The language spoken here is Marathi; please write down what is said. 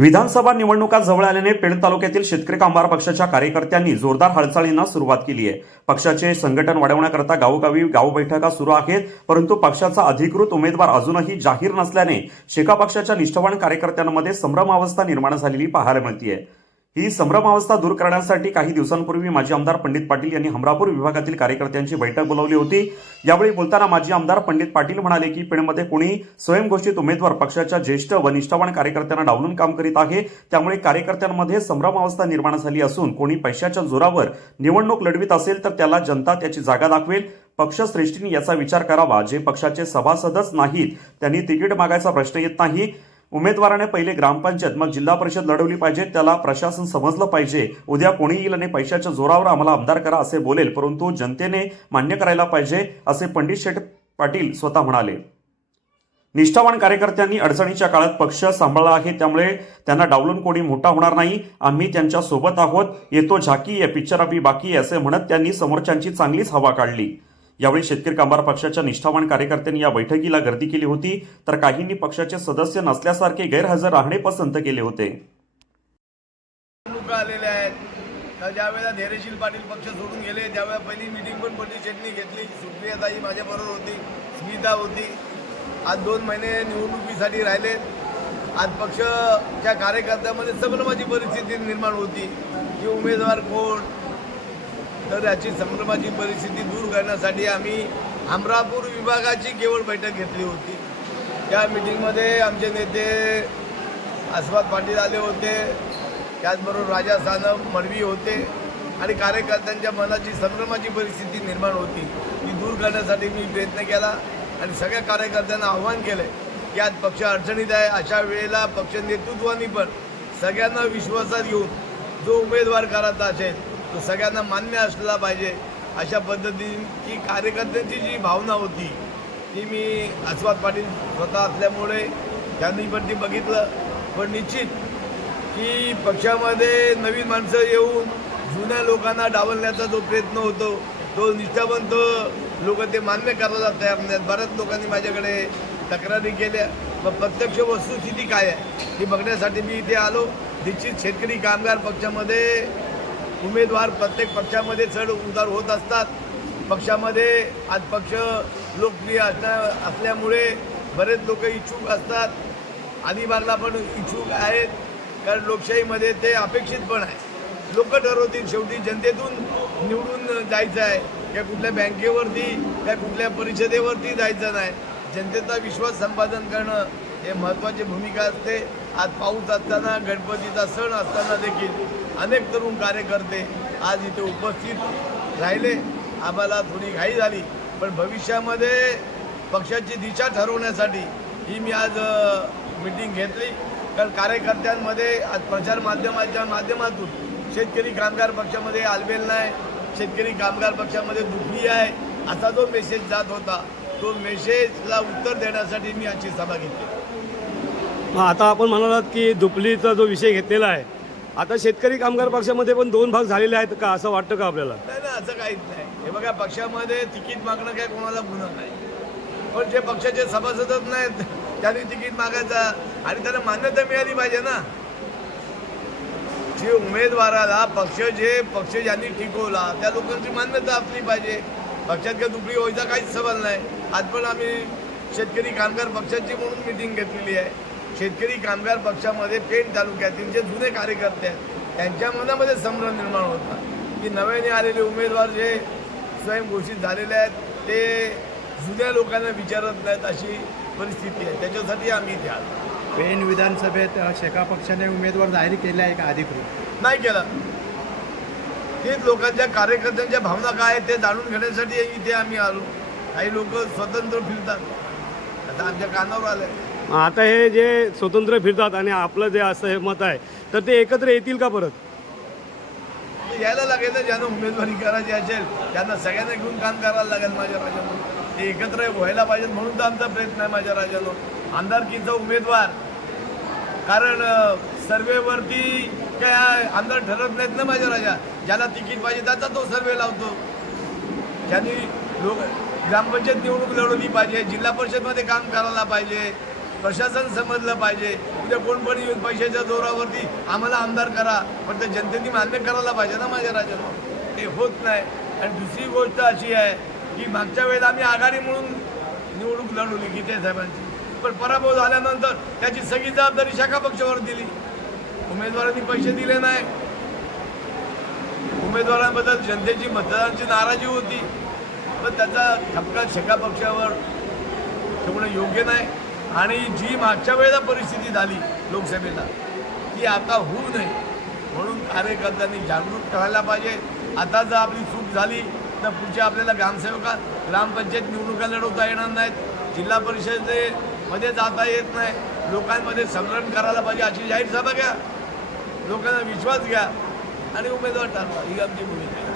विधानसभा निवडणुका जवळ आल्याने पेण तालुक्यातील शेतकरी कामगार पक्षाच्या कार्यकर्त्यांनी जोरदार हालचालींना सुरुवात केली आहे. पक्षाचे संघटन वाढवण्याकरता गावोगावी गाव बैठका सुरू आहेत परंतु पक्षाचा अधिकृत उमेदवार अजूनही जाहीर नसल्याने शेका पक्षाच्या निष्ठावान कार्यकर्त्यांमध्ये संभ्रमावस्था निर्माण झालेली पाहायला मिळतीये. ही संभ्रमावस्था दूर करण्यासाठी काही दिवसांपूर्वी माजी आमदार पंडित पाटील यांनी हमरापूर विभागातील कार्यकर्त्यांची बैठक बोलावली होती. यावेळी बोलताना माजी आमदार पंडित पाटील म्हणाले की पेणमध्ये कोणी स्वयंघोषित उमेदवार पक्षाच्या ज्येष्ठ व निष्ठावान कार्यकर्त्यांना डावलून काम करीत आहे. त्यामुळे कार्यकर्त्यांमध्ये संभ्रमावस्था निर्माण झाली असून कोणी पैशाच्या जोरावर निवडणूक लढवित असेल तर त्याला जनता त्याची जागा दाखवेल. पक्षश्रेष्ठींनी याचा विचार करावा. जे पक्षाचे सभासदच नाहीत त्यांनी तिकीट मागायचा प्रश्न येत नाही. उमेदवाराने पहिले ग्रामपंचायत मग जिल्हा परिषद लढवली पाहिजे त्याला प्रशासन समजलं पाहिजे. उद्या कोणी येईल आणि पैशाच्या जोरावर आम्हाला आमदार करा असे बोलेल परंतु जनतेने मान्य करायला पाहिजे असे पंडित शेठ पाटील स्वतः म्हणाले. निष्ठावान कार्यकर्त्यांनी अडचणीच्या काळात पक्ष सांभाळला आहे त्यामुळे त्यांना डावलून कोणी मोठा होणार नाही. आम्ही त्यांच्यासोबत आहोत. येतो झाकी या पिक्चर अभि बाकी असे म्हणत त्यांनी समोरच्यांची चांगलीच हवा काढली. यावेळी शेतकरी कामगार पक्षाच्या निष्ठावान कार्यकर्त्यांनी या बैठकीला गर्दी केली होती तर काहींनी पक्षाचे सदस्य नसल्यासारखे गैरहजर राहणे पसंत केले होते. निवडणुका आहेत. तर ज्यावेळेला धैर्यशील पाटील पक्ष सोडून गेले त्यावेळेला पहिली मिटिंग पण पंडित शेट्टी घेतली. सुप्रियाताई माझ्याबरोबर होती स्मिता होती. आज दोन महिने निवडणुकीसाठी राहिले. आज पक्षच्या कार्यकर्त्यामध्ये संभ्रमाची परिस्थिती निर्माण होती. की उमेदवार कोण? तर याची संभ्रमाची परिस्थिती दूर करण्यासाठी आम्ही हमरापूर विभागाची केवळ बैठक घेतली होती. त्या मिटिंगमध्ये आमचे नेते आस्वाद पाटील आले होते. त्याचबरोबर राजा सानप मडवी होते आणि कार्यकर्त्यांच्या मनाची संभ्रमाची परिस्थिती निर्माण होती. ती दूर करण्यासाठी मी प्रयत्न केला आणि सगळ्या कार्यकर्त्यांना आव्हान केलं की आज पक्ष अडचणीत आहे. अशा वेळेला पक्ष नेतृत्वाने पण सगळ्यांना विश्वासात घेऊन जो उमेदवार करायचा असेल तो सगळ्यांना मान्य असला पाहिजे अशा पद्धतीची कार्यकर्त्यांची जी भावना होती ती मी आस्वाद पाटील स्वतः असल्यामुळे त्यांनी पण ती बघितलं. पण निश्चित की पक्षामध्ये नवीन माणसं येऊन जुन्या लोकांना डावलण्याचा जो प्रयत्न होतो तो निष्ठावंत लोक ते मान्य करायला तयार नाहीत बऱ्याच लोकांनी माझ्याकडे तक्रारी केल्या. मग प्रत्यक्ष वस्तुस्थिती काय आहे ती बघण्यासाठी मी इथे आलो. निश्चित शेतकरी कामगार पक्षामध्ये उमेदवार प्रत्येक पक्षामध्ये चढ उतार होत असतात. पक्षामध्ये आज पक्ष लोकप्रिय असण्या असल्यामुळे बरेच लोक इच्छुक असतात. अलिबागला पण इच्छुक आहेत कारण लोकशाहीमध्ये ते अपेक्षित पण आहे. लोक ठरवतील शेवटी जनतेतून निवडून जायचं आहे. काय कुठल्या बँकेवरती काय कुठल्या परिषदेवरती जायचं नाही. जनतेचा विश्वास संपादन करणं हे महत्त्वाची भूमिका असते. आज पाऊस असताना गणपतीचा सण असताना देखील अनेक तरुण कार्यकर्ते आज इथे उपस्थित राहिले. आम्हाला थोडी घाई झाली पण भविष्यामध्ये पक्षाची दिशा ठरवण्यासाठी ही मी आज मिटिंग घेतली. कारण कार्यकर्त्यांमध्ये आज प्रचार माध्यमाच्या माध्यमातून शेतकरी कामगार पक्षामध्ये आलबेल नाही. शेतकरी कामगार पक्षामध्ये दुखी आहे असा जो मेसेज जात होता तो मेसेजला उत्तर देण्यासाठी मी आजची सभा घेतली. मग आता आपण म्हणालात की दुपलीचा जो विषय घेतलेला आहे आता शेतकरी कामगार पक्षामध्ये पण दोन भाग झालेले आहेत का असं वाटतं का आपल्याला? नाही असं काहीच नाही. हे बघा पक्षामध्ये तिकीट मागणं काय कोणाला गुन्हा नाही. पण जे पक्षाचे सभासदच नाहीत त्यांनी तिकीट मागायचा आणि त्यांना मान्यता मिळाली पाहिजे ना. जे उमेदवाराला पक्ष जे पक्ष ज्यांनी टिकवला त्या लोकांची मान्यता असली पाहिजे. पक्षात काही दुपडी व्हायचा काहीच सवाल नाही. आज पण आम्ही शेतकरी कामगार पक्षाची म्हणून मिटिंग घेतलेली आहे. शेतकरी कामगार पक्षामध्ये पेण तालुक्यातील जे जुने कार्यकर्ते आहेत त्यांच्या मनामध्ये संभ्रम निर्माण होता की नव्याने आलेले उमेदवार जे स्वयंघोषित झालेले आहेत ते जुन्या लोकांना विचारत नाहीत अशी परिस्थिती आहे. त्याच्यासाठी आम्ही इथे आलो. पेन विधानसभेत शेका पक्षाने उमेदवार जाहीर केले आहे का अधिकृत? नाही केलं. तेच लोकांच्या कार्यकर्त्यांच्या भावना काय आहेत ते जाणून घेण्यासाठी इथे आम्ही आलो. काही लोक स्वतंत्र फिरतात. आता आमच्या कानावर मग आता हे जे स्वतंत्र फिरतात आणि आपलं जे असं हे मत आहे तर ते एकत्र येतील का परत? ते यायला लागेल ना ज्यांना उमेदवारी करायची असेल त्यांना सगळ्यांना घेऊन काम करायला लागेल माझ्या राजाला ते एकत्र व्हायला पाहिजे म्हणून तर आमचा प्रयत्न आहे माझ्या राजाला आमदारकीचा उमेदवार कारण सर्वेवरती काय आमदार ठरत नाहीत ना माझ्या राजा. ज्याला तिकीट पाहिजे त्याचा तो सर्वे लावतो. ज्यांनी लोक ग्रामपंचायत निवडणूक लढवली पाहिजे जिल्हा परिषदमध्ये काम करायला पाहिजे प्रशासन समजलं पाहिजे. उद्या कोण पण येऊन पैशाच्या जोरावरती आम्हाला आमदार करा. पण ते जनतेने मान्य करायला पाहिजे ना माझ्या राजाला ते होत नाही. आणि दुसरी गोष्ट अशी आहे की मागच्या वेळेला आम्ही आघाडी म्हणून निवडणूक लढवली गीते साहेबांची. पण पराभव झाल्यानंतर त्याची सगळी जबाबदारी शाखा पक्षावर दिली. उमेदवारांनी पैसे दिले नाही. उमेदवारांबद्दल जनतेची मतदारांची नाराजी होती. पण त्याचा ठपका शेका पक्षावर ठेवणं योग्य नाही. आणि जी मागच्या वेळेला परिस्थिती झाली लोकसभेला ती आता होऊ नये. म्हणून कार्यकर्त्यांनी जागरूक करायला पाहिजे. आता जर आपली चूक झाली तर पुढच्या आपल्याला ग्रामसेवका ग्रामपंचायत निवडणुका लढवता येणार नाहीत. जिल्हा परिषदेमध्ये जाता येत नाही. लोकांमध्ये संग्रहण करायला पाहिजे अशी जाहीर सभा घ्या. लोकांना विश्वास घ्या. आणि उमेदवार ठरवा. ही आमची भूमिका आहे.